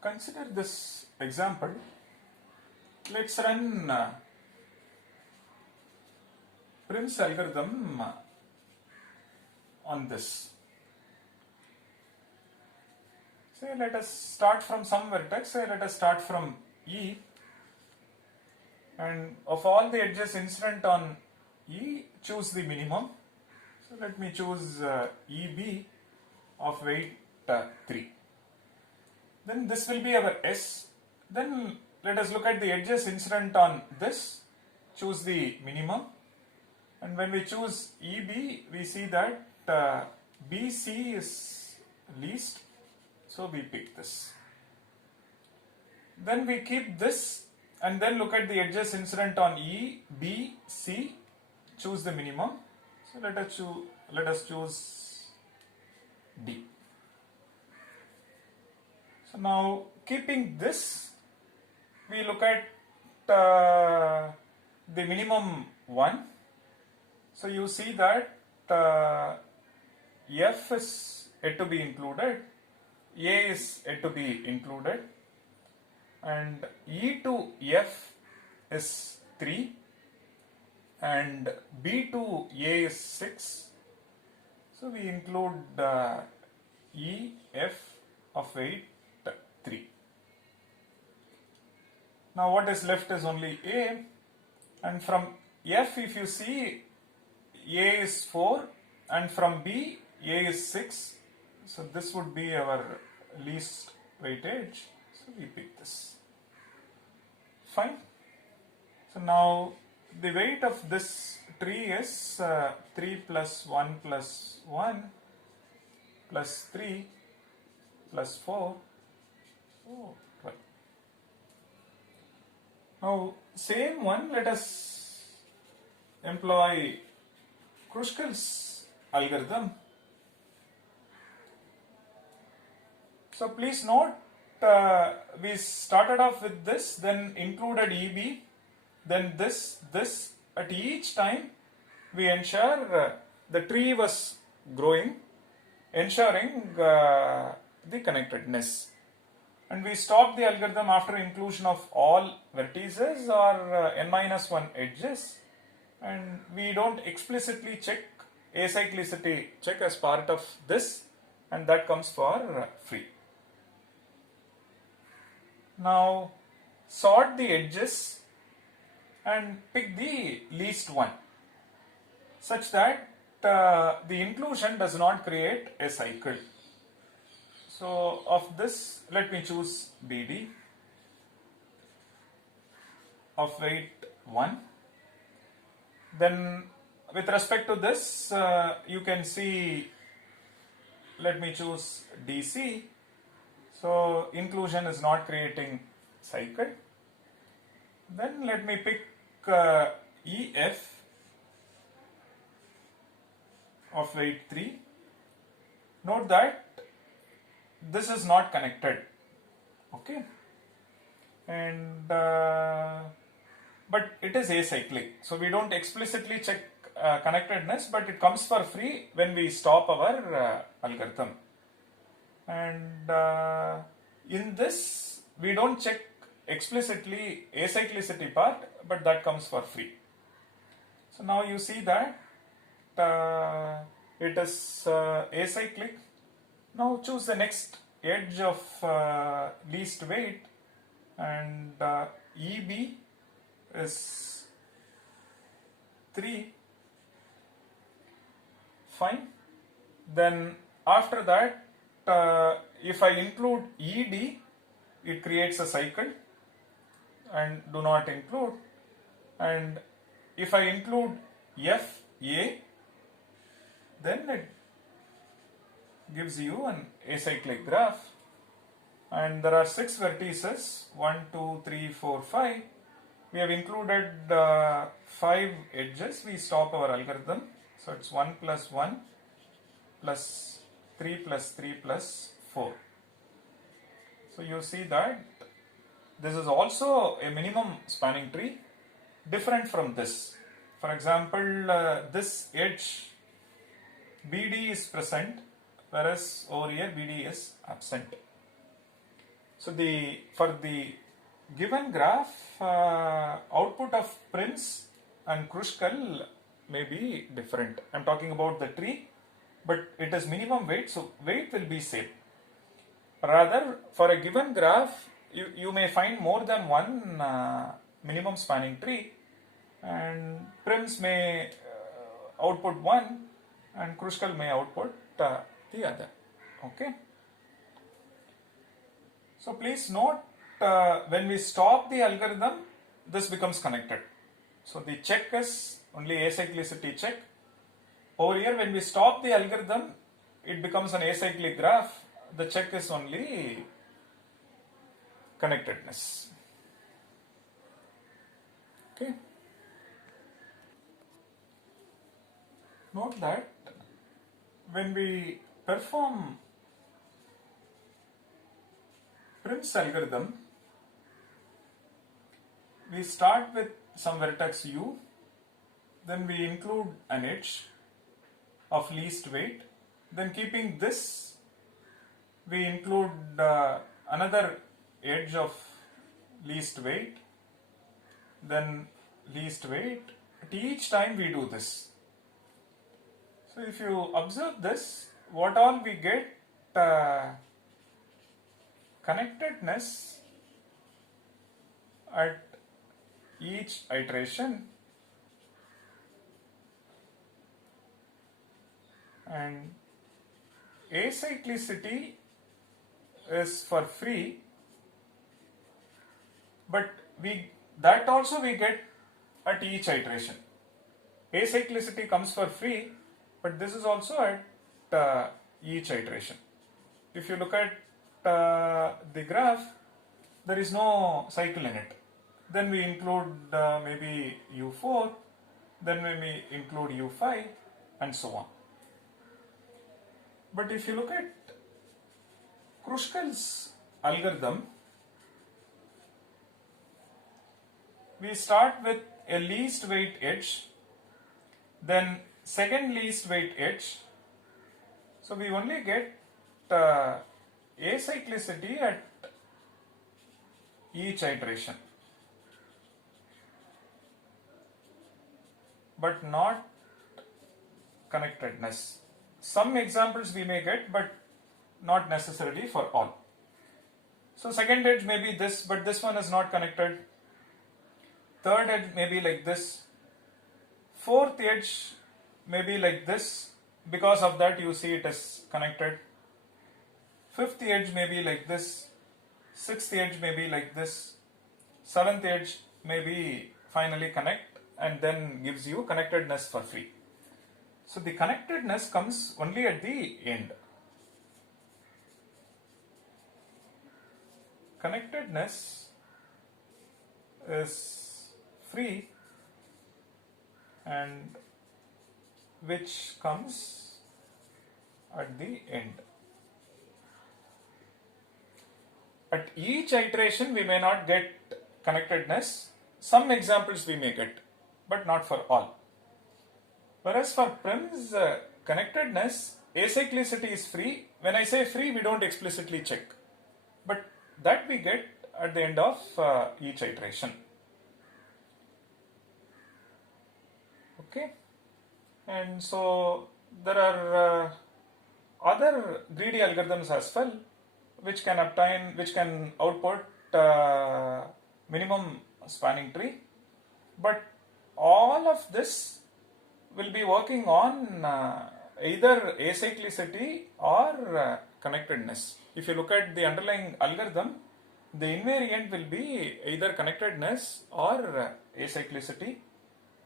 consider this example. Let's run Prim's algorithm on this. Say let us start from some vertex, say let us start from E, and of all the edges incident on E, choose the minimum. So let me choose EB of weight 3. Then this will be our S. Then let us look at the edges incident on this, choose the minimum, and when we choose EB, we see that BC is least, so we pick this. Then we keep this and then look at the edges incident on E, B, C, choose the minimum. So let us choose D. So now keeping this, we look at the minimum 1. So you see that F is yet to be included, A is yet to be included, and E to F is 3 and B to A is 6. So we include E, F of weight 3. Now what is left is only A, and from F if you see A is 4 and from B A is 6. So this would be our least weightage. So we pick this. Fine. So now the weight of this tree is 3 plus 1 plus 1 plus 3 plus 4. Oh, 12. Now same one, let us employ Kruskal's algorithm. So please note we started off with this, then included EB, then this. At each time we ensure the tree was growing, ensuring the connectedness. And we stop the algorithm after inclusion of all vertices or n-1 edges, and we don't explicitly check acyclicity check as part of this, and that comes for free. Now sort the edges and pick the least one such that the inclusion does not create a cycle. So of this, let me choose BD of weight 1. Then with respect to this, you can see, let me choose DC. So inclusion is not creating cycle. Then let me pick EF of weight 3. Note that this is not connected, okay, and but it is acyclic, so we don't explicitly check connectedness, but it comes for free when we stop our algorithm. And in this we don't check explicitly acyclicity part, but that comes for free. So now you see that it is acyclic. Now choose the next edge of least weight, and EB is 3. Fine. Then after that, if I include ED, it creates a cycle, and do not include. And if I include FA, then it gives you an acyclic graph, and there are 6 vertices, 1, 2, 3, 4, 5. We have included 5 edges. We stop our algorithm, so it's 1 plus 1 plus 3 plus 3 plus 4. So you see that this is also a minimum spanning tree, different from this. For example, this edge BD is present, whereas over here BD is absent. So for the given graph, output of Prince and Kruskal may be different. I'm talking about the tree, but it is minimum weight, so weight will be same. Rather, for a given graph, you may find more than one minimum spanning tree, and Prince may output one, and Kruskal may output the other. Okay. So please note, when we stop the algorithm, this becomes connected. So the check is only acyclicity check. Over here, when we stop the algorithm, it becomes an acyclic graph. The check is only connectedness. Okay. Note that when we perform Prim's algorithm, we start with some vertex u, then we include an edge of least weight, then keeping this, we include another edge of least weight, then least weight. At each time we do this. So if you observe this, what all we get, connectedness at each iteration, and acyclicity is for free, but that also we get at each iteration. Acyclicity comes for free, but this is also at each iteration. If you look at the graph, there is no cycle in it. Then we include maybe u4, then we include u5, and so on. But if you look at Kruskal's algorithm, we start with a least weight edge, then second least weight edge. So we only get acyclicity at each iteration, but not connectedness. Some examples we may get, but not necessarily for all. So second edge may be this, but this one is not connected. Third edge may be like this. Fourth edge may be like this. Because of that, you see it is connected. Fifth edge may be like this. Sixth edge may be like this. Seventh edge may be finally connect and then gives you connectedness for free. So the connectedness comes only at the end. Connectedness is free, and which comes at the end. At each iteration we may not get connectedness. Some examples we may get, but not for all. Whereas for Prim's connectedness, acyclicity is free. When I say free, we don't explicitly check, but that we get at the end of each iteration. Okay, and so there are other greedy algorithms as well, which can output minimum spanning tree, but all of this will be working on either acyclicity or connectedness. If you look at the underlying algorithm, the invariant will be either connectedness or acyclicity,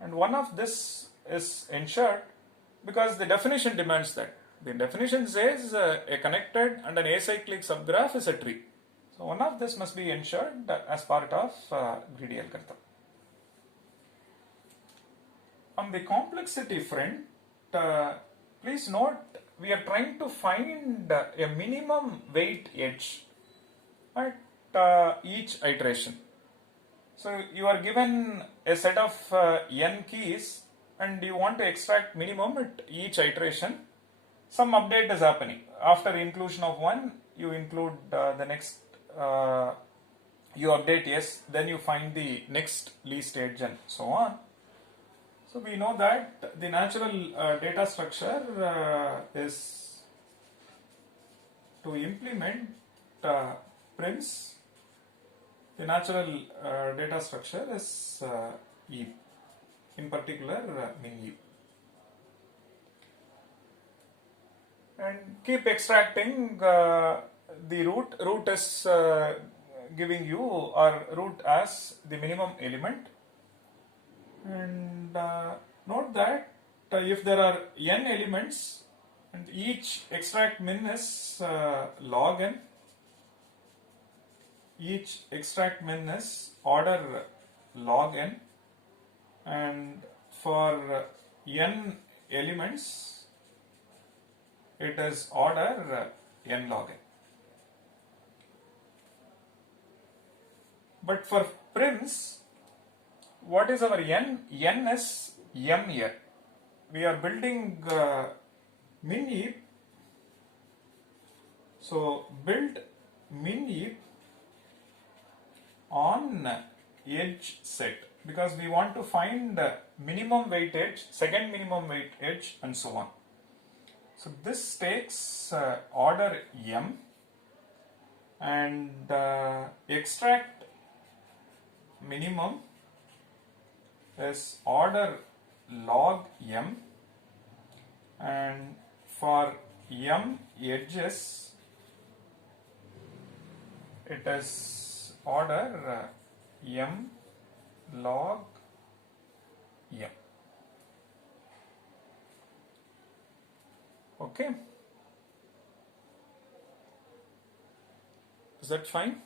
and one of this is ensured because the definition demands that. The definition says a connected and an acyclic subgraph is a tree. So one of this must be ensured as part of greedy algorithm. On the complexity front, please note we are trying to find a minimum weight edge at each iteration. So you are given a set of n keys and you want to extract minimum at each iteration. Some update is happening. After inclusion of one, you include the next you update yes, then you find the next least edge and so on. So we know that the natural data structure is to implement prims. The natural data structure is heap, in particular min heap. And keep extracting the root. Root is giving you or root as the minimum element. And note that if there are n elements and each extract min is log n, each extract min is order log n, and for n elements it is order n log n. But for prims, what is our n? N is m here. We are building min heap. So build min heap on edge set, because we want to find minimum weight edge, second minimum weight edge, and so on. So this takes order m, and extract minimum is order log m, and for m edges it is order m log m. Okay, is that fine?